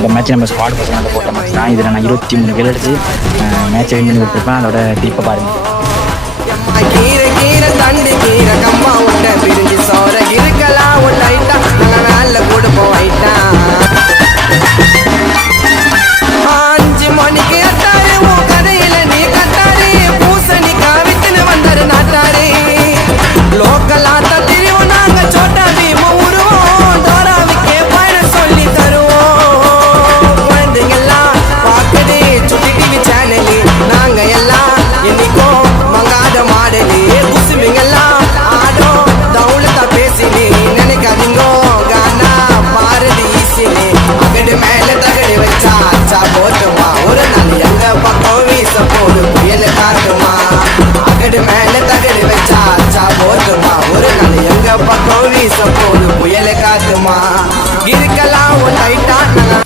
இந்த மேட்ச் நம்ம ஸ்குவாட் பசங்க போட்ட மேட்ச் தான். இதில் நான் 23 கோல் அடிச்சு மேட்சை வின் பண்ணி விட்டுருப்பேன். அதோட திருப்ப பாருங்க. கீரை கீரை தண்டு கீரை கம்மா விட்ட பிரிஞ்சு சோற இருக்கலாம் ஒரு ஐட்டா நாங்கள் நல்ல கொடுப்போம் ஐட்டா 5 மணிக்கு எட்டாரு உன் கதையில நீ கட்டாரு பூசணி காவிட்டுன்னு வந்தாரு நாட்டாரு லோக்கலாத்த தெரியும் நாங்க சோட்டா பீம உருவோம் தோராவிக்கே பயணம் சொல்லி தருவோம் குழந்தைங்கெல்லாம் பார்க்குது சுட்டி டிவி சேனலு நாங்க எல்லாம் என்னைக்கும் மங்காத மாடலு குசுமிங்கெல்லாம் ஆடும் தவுளத்தா பேசினு நினைக்காதீங்கோ கானா பாரதி ஈசினு அகடு மேல தகடு வச்சா அச்சா போட்டுமா ஒரு நாள் எங்க பக்கம் வீச போடு புயல காட்டுமா அகடு மேல தகடு வச்சா அச்சா போட்டுமா ஒரு நாள் எங்க பக்கம் வீச போடு புயல காட்டுமா இருக்கல